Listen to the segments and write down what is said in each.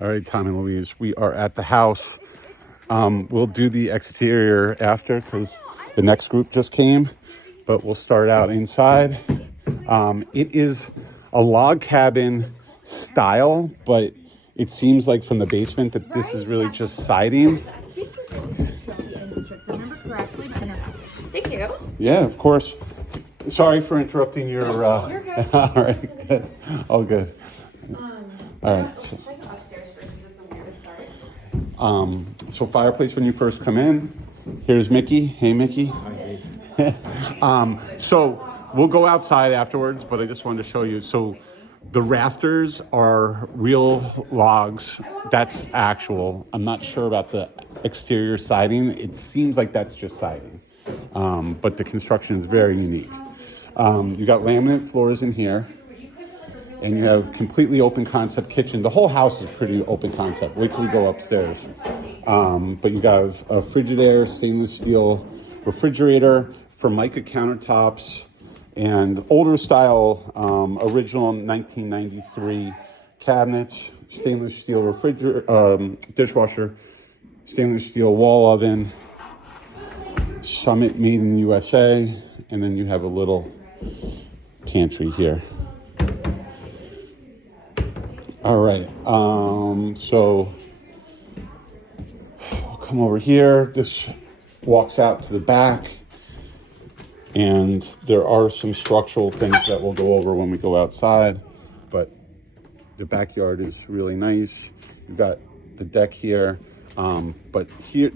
All right, Tom and Louise, we are at the house. We'll do the exterior after because the next group just came, but we'll start out inside. It is a log cabin style, but it seems like from the basement that this is really just siding. Thank you. Yeah, of course. Sorry for interrupting your. You're good. All right, good. All good. All right. So fireplace when you first come in. Here's Mickey. Hey, Mickey. So we'll go outside afterwards, but I just wanted to show you. So the rafters are real logs. That's actual. I'm not sure about the exterior siding. It seems like that's just siding, but the construction is very unique. You got laminate floors in here, and you have completely open concept kitchen. The whole house is pretty open concept. Wait till we go upstairs. But you got a Frigidaire, stainless steel refrigerator, Formica countertops, and older style, original 1993 cabinets, stainless steel refrigerator, dishwasher, stainless steel wall oven, Summit made in the USA, and then you have a little pantry here. All right, so we'll come over here. This walks out to the back, and there are some structural things that we'll go over when we go outside, but the backyard is really nice. You've got the deck here, but here,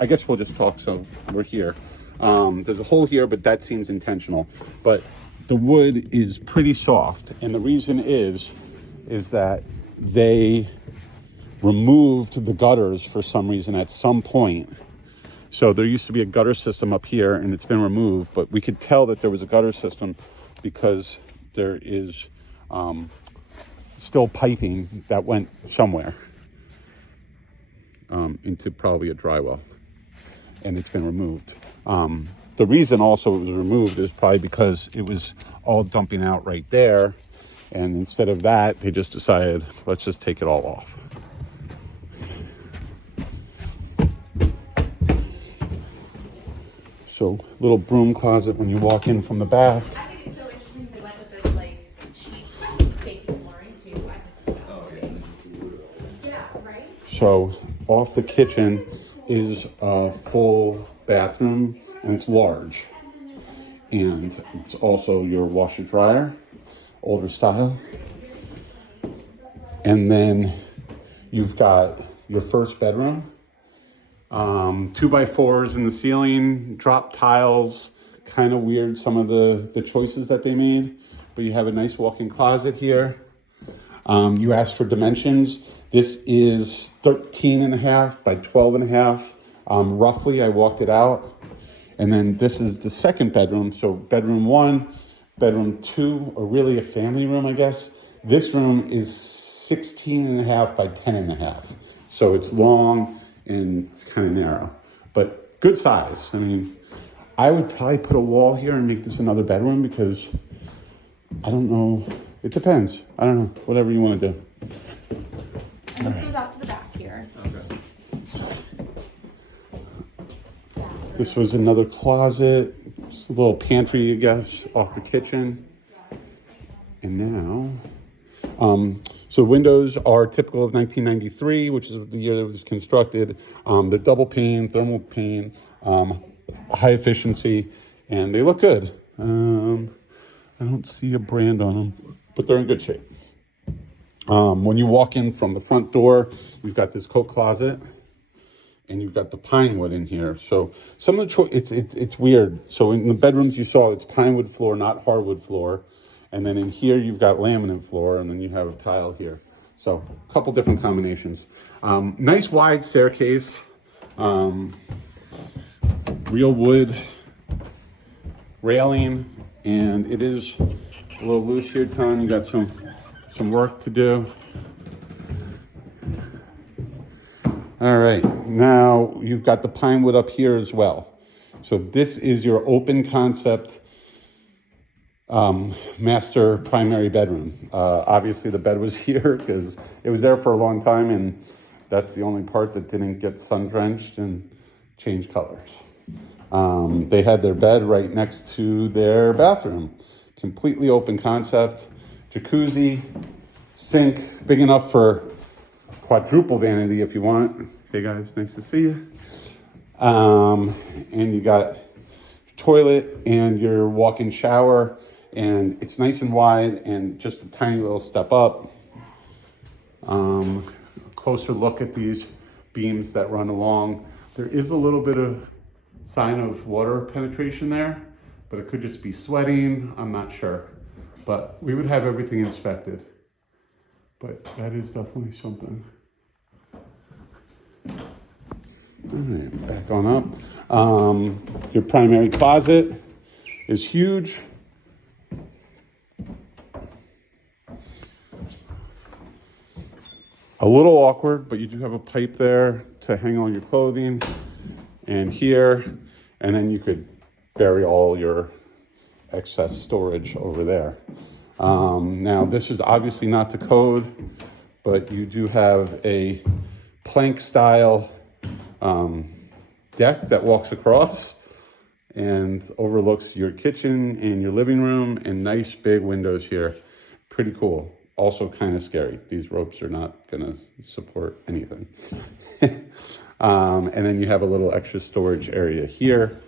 I guess we'll just talk, so we're here. There's a hole here, but that seems intentional, but the wood is pretty soft, and the reason is that they removed the gutters for some reason at some point. So there used to be a gutter system up here, and it's been removed, but we could tell that there was a gutter system because there is still piping that went somewhere into probably a dry well, and it's been removed. The reason also it was removed is probably because it was all dumping out right there, and instead of that, they just decided, let's just take it all off. So, little broom closet when you walk in from the back. I think it's so interesting they went with this like cheap safety flooring too. Yeah, right? So, off the kitchen is a full bathroom, and it's large. And it's also your washer dryer, older style. And then you've got your first bedroom. 2x4s in the ceiling, drop tiles, kind of weird some of the choices that they made, but you have a nice walk-in closet here. You asked for dimensions. This is 13.5 by 12.5. Roughly, I walked it out. And then this is the second bedroom. So bedroom 1, bedroom 2, or really a family room, I guess. This room is 16.5 by 10.5. So it's long and kind of narrow, but good size. I mean, I would probably put a wall here and make this another bedroom because I don't know. It depends. I don't know. Whatever you want to do. And this goes out to the back here. Okay. This was another closet. Just a little pantry, I guess, off the kitchen. And now, so windows are typical of 1993, which is the year that it was constructed. They're double pane, thermal pane, high efficiency, and they look good. I don't see a brand on them, but they're in good shape. When you walk in from the front door, you've got this coat closet, and you've got the pine wood in here. So some of the it's weird. So in the bedrooms you saw, it's pine wood floor, not hardwood floor. And then in here, you've got laminate floor, and then you have a tile here. So a couple different combinations. Nice wide staircase, real wood railing, and it is a little loose here, Tom. You got some work to do. All right, now you've got the pine wood up here as well. So this is your open concept master primary bedroom. Obviously the bed was here because it was there for a long time, and that's the only part that didn't get sun drenched and change colors. They had their bed right next to their bathroom. Completely open concept, jacuzzi, sink, big enough for quadruple vanity if you want. Hey guys, nice to see you. And you got toilet and your walk-in shower, and it's nice and wide and just a tiny little step up. Closer look at these beams that run along. There is a little bit of sign of water penetration there, but it could just be sweating. I'm not sure, but we would have everything inspected. But that is definitely something. All right, back on up. Your primary closet is huge. A little awkward, but you do have a pipe there to hang all your clothing, and here, and then you could bury all your excess storage over there. Now, this is obviously not the code, but you do have a plank style deck that walks across and overlooks your kitchen and your living room, and nice big windows here. Pretty cool. Also kind of scary. These ropes are not gonna support anything. And then you have a little extra storage area here.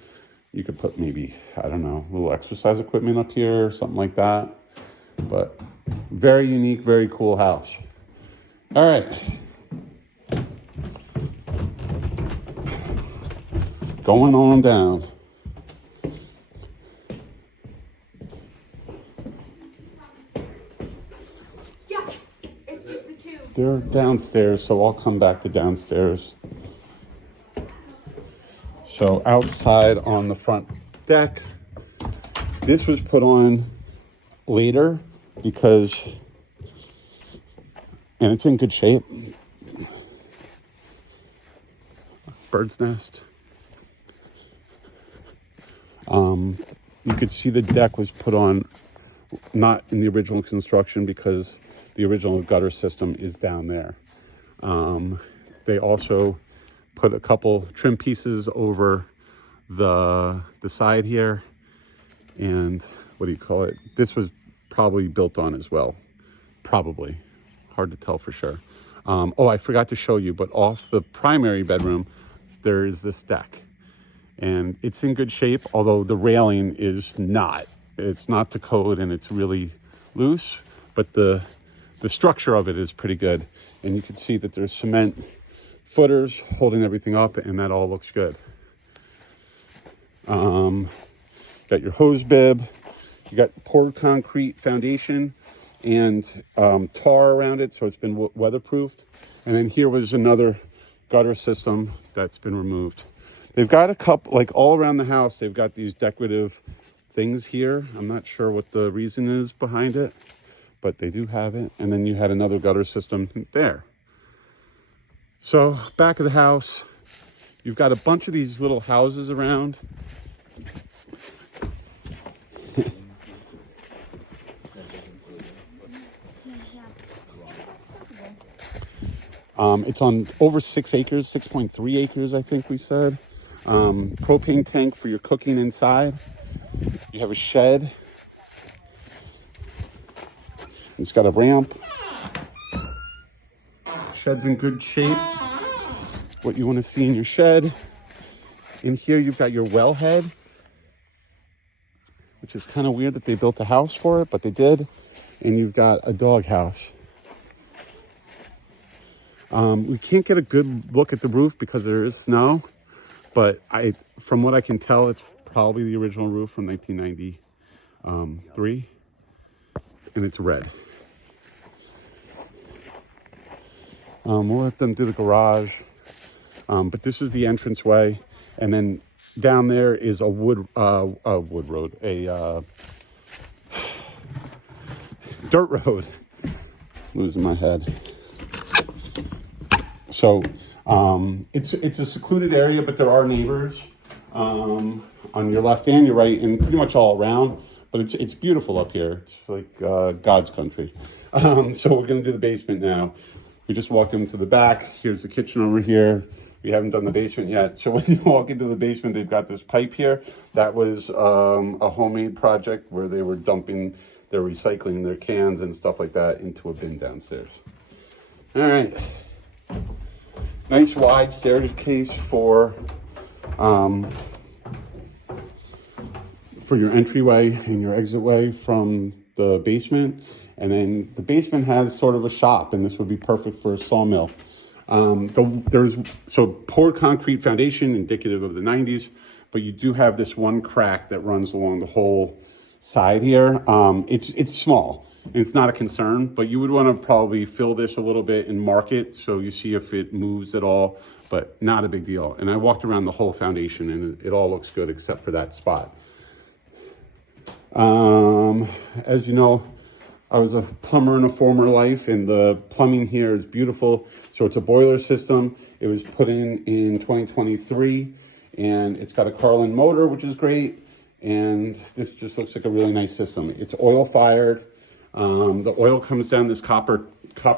You could put maybe, I don't know, a little exercise equipment up here or something like that. But very unique, very cool house. All right. Going on down. Yeah, it's just the two. They're downstairs, so I'll come back to downstairs. So outside on the front deck, this was put on later because, and it's in good shape. Bird's nest. You could see the deck was put on not in the original construction because the original gutter system is down there. They also put a couple trim pieces over the side here, and what do you call it? This was probably built on as well. Probably. Hard to tell for sure. Oh, I forgot to show you, but off the primary bedroom, there is this deck. And it's in good shape, although the railing is not. It's not the code, and it's really loose, but the structure of it is pretty good. And you can see that there's cement footers holding everything up, and that all looks good. Got your hose bib. You got poured concrete foundation and tar around it, so it's been weatherproofed. And then here was another gutter system that's been removed. They've got a couple, like all around the house, they've got these decorative things here. I'm not sure what the reason is behind it, but they do have it. And then you had another gutter system there. So back of the house, you've got a bunch of these little houses around. It's on over 6 acres, 6.3 acres, I think we said. Propane tank for your cooking inside. You have a shed. It's got a ramp. Shed's in good shape. What you want to see in your shed. In here you've got your wellhead, which is kind of weird that they built a house for it, but they did. And you've got a dog house. We can't get a good look at the roof because there is snow, but from what I can tell, it's probably the original roof from 1993, and it's red. We'll let them do the garage, but this is the entranceway, and then down there is a wood road, a dirt road. Losing my head. So it's a secluded area, but there are neighbors on your left and your right, and pretty much all around. but it's beautiful up here. It's like God's country. So we're gonna do the basement now. We just walked into the back. Here's the kitchen over here. We haven't done the basement yet. So when you walk into the basement, they've got this pipe here. That was a homemade project where they were dumping, they're recycling their cans and stuff like that into a bin downstairs. All right. Nice wide staircase for your entryway and your exitway from the basement. And then the basement has sort of a shop, and this would be perfect for a sawmill. There's poured concrete foundation, indicative of the 90s, but you do have this one crack that runs along the whole side here. It's small, and it's not a concern, but you would want to probably fill this a little bit and mark it so you see if it moves at all, but not a big deal. And I walked around the whole foundation, and it all looks good except for that spot. As you know, I was a plumber in a former life, and the plumbing here is beautiful. So it's a boiler system. It was put in 2023, and it's got a Carlin motor, which is great. And this just looks like a really nice system. It's oil fired. The oil comes down this copper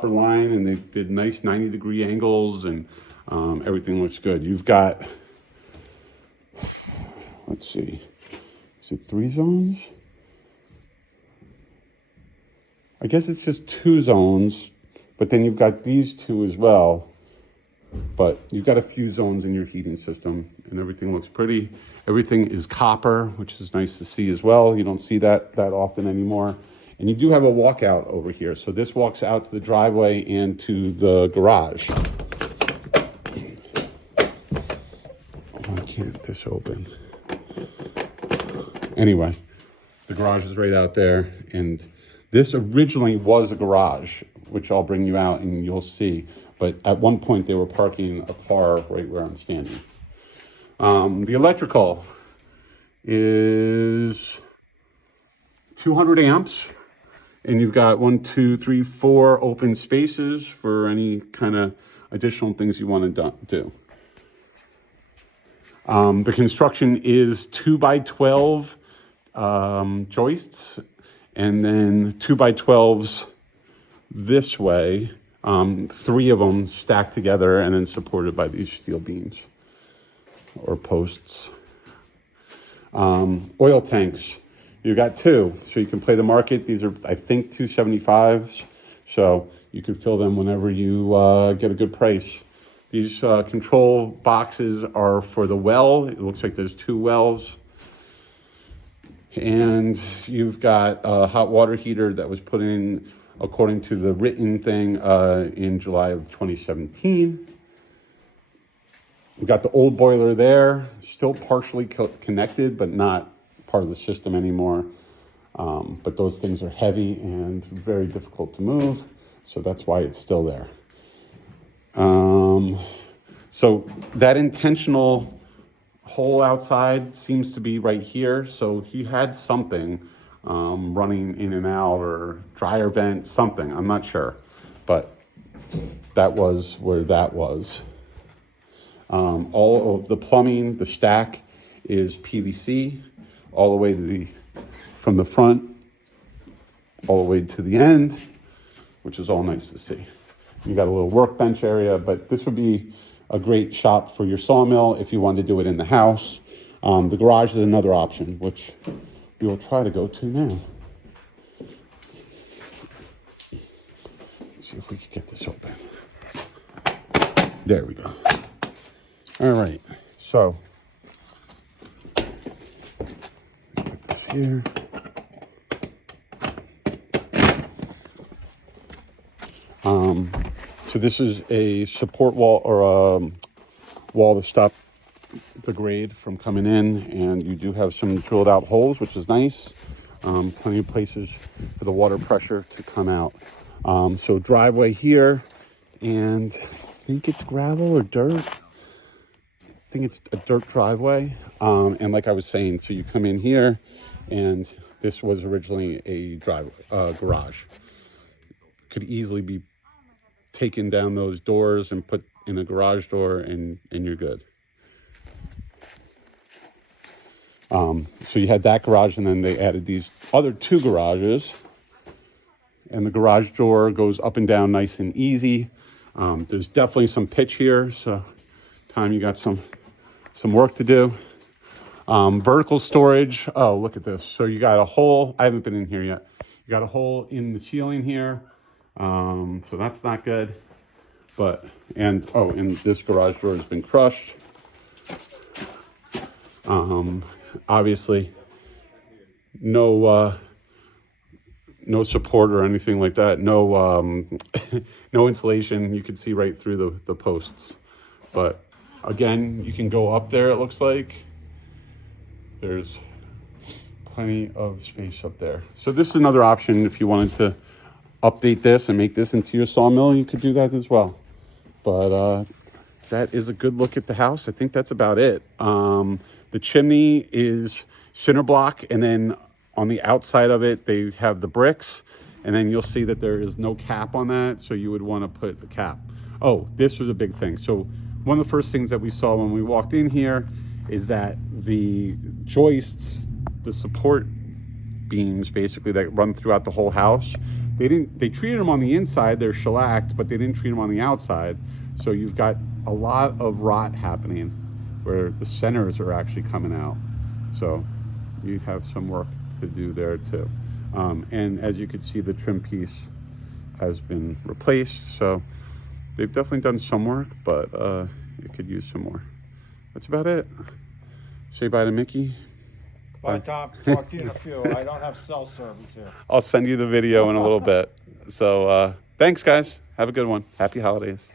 line, and they did nice 90-degree angles, and everything looks good. You've got, let's see, is it 3 zones? I guess it's just 2 zones, but then you've got these 2 as well. But you've got a few zones in your heating system, and everything looks pretty. Everything is copper, which is nice to see as well. You don't see that often anymore. And you do have a walkout over here. So this walks out to the driveway and to the garage. Why can't this open? Anyway, the garage is right out there, and this originally was a garage, which I'll bring you out and you'll see. But at one point they were parking a car right where I'm standing. The electrical is 200 amps, and you've got 4 open spaces for any kind of additional things you want to do. The construction is 2x12 joists, and then 2x12s this way, 3 of them stacked together and then supported by these steel beams or posts. Oil tanks, you got 2, so you can play the market. These are, I think, 275s, so you can fill them whenever you get a good price. These control boxes are for the well. It looks like there's 2 wells. And you've got a hot water heater that was put in according to the written thing in July of 2017. We've got the old boiler there, still partially connected, but not part of the system anymore. But those things are heavy and very difficult to move, so that's why it's still there. So that intentional hole outside seems to be right here. So he had something running in and out, or dryer vent, something, I'm not sure, but that was where that was. All of the plumbing, the stack is PVC all the way to from the front all the way to the end, which is all nice to see. You got a little workbench area, but this would be a great shop for your sawmill if you wanted to do it in the house. The garage is another option, which we will try to go to now. Let's see if we can get this open. There we go. All right, so put this here. So this is a support wall, or a wall to stop the grade from coming in, and you do have some drilled out holes, which is nice. Plenty of places for the water pressure to come out. So driveway here, and I think it's gravel or dirt. I think it's a dirt driveway. And like I was saying, so you come in here, and this was originally a garage. Could easily be taken down those doors and put in a garage door, and you're good. So you had that garage, and then they added these other 2 garages. And the garage door goes up and down nice and easy. There's definitely some pitch here, so Tom, you got some work to do. Vertical storage. Oh, look at this. So you got a hole. I haven't been in here yet. You got a hole in the ceiling here. So that's not good. And this garage door has been crushed. Obviously, no support or anything like that. No, no insulation. You can see right through the posts. But again, you can go up there. It looks like there's plenty of space up there. So this is another option if you wanted to update this and make this into your sawmill. You could do that as well. But that is a good look at the house. I think that's about it. The chimney is cinder block, and then on the outside of it, they have the bricks, and then you'll see that there is no cap on that, so you would want to put a cap. Oh, this was a big thing. So one of the first things that we saw when we walked in here is that the joists, the support beams basically that run throughout the whole house, they treated them on the inside, they're shellacked, but they didn't treat them on the outside. So you've got a lot of rot happening where the centers are actually coming out. So you have some work to do there too. And as you can see, the trim piece has been replaced. So they've definitely done some work, but it could use some more. That's about it. Say bye to Mickey. Bye, Tom. Talk to you in a few. I don't have cell service here. I'll send you the video in a little bit. So thanks, guys. Have a good one. Happy holidays.